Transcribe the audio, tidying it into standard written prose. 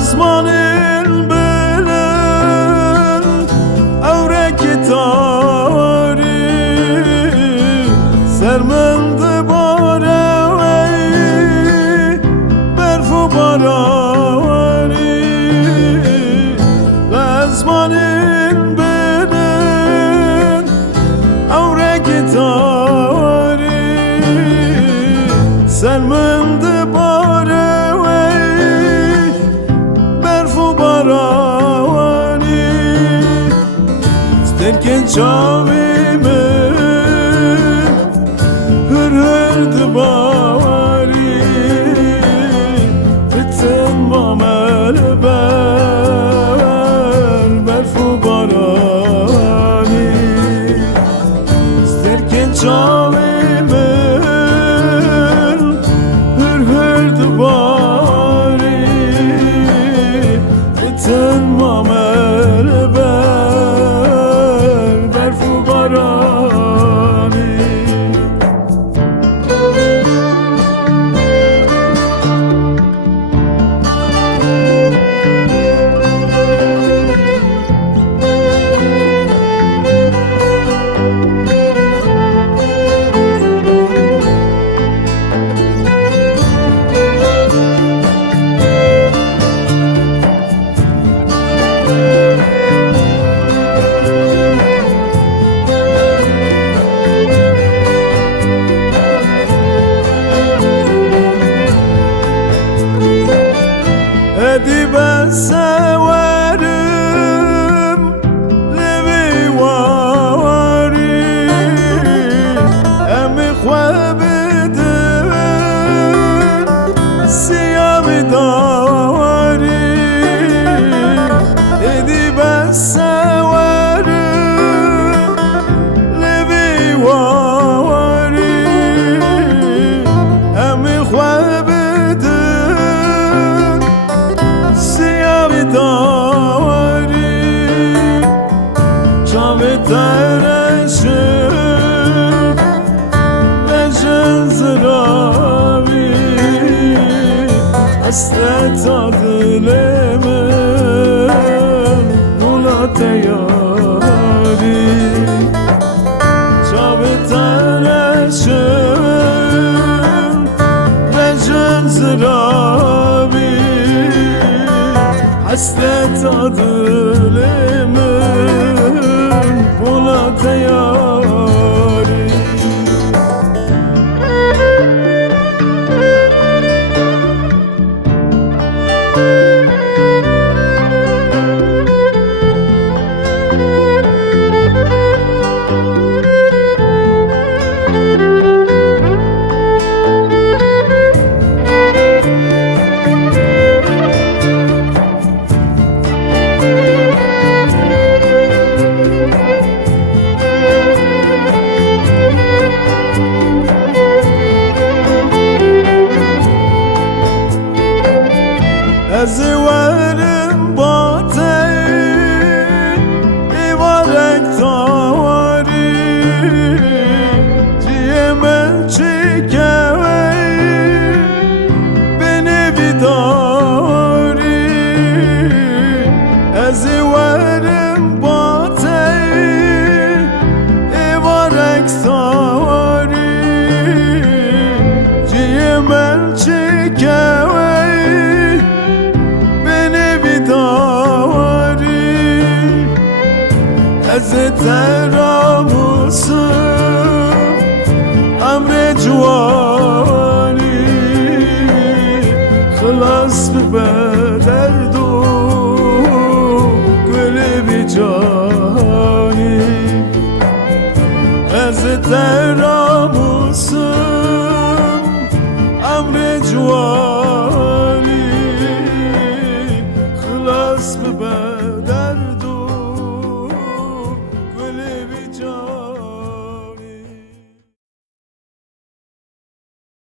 بزمان البلد أورك تاري سرمند باروي برف باراني بزمان البلد أورك تاري سرمند Derken çavime hırırdı bari Bitten mamel berfu barani Derken çavime hırırdı bari Bitten mamel Edi ben severim levi vari emi khwebidin siyami dari Edi ben severim levi vari emi khwebidin داری چاوی ترشم نجن زراوی استت دلم مولا تیاری چاوی ترشم نجن زراوی حسرت دلمın Polat yâri Ezverim batey ivarek tari Ciyemen çekevey beni vidari Ezverim batey ivarek tari Ciyemen çekevey از تراموسم امر جوانی خلاص به درد و گل بیجانی از تراموسم امر جوانی خلاص به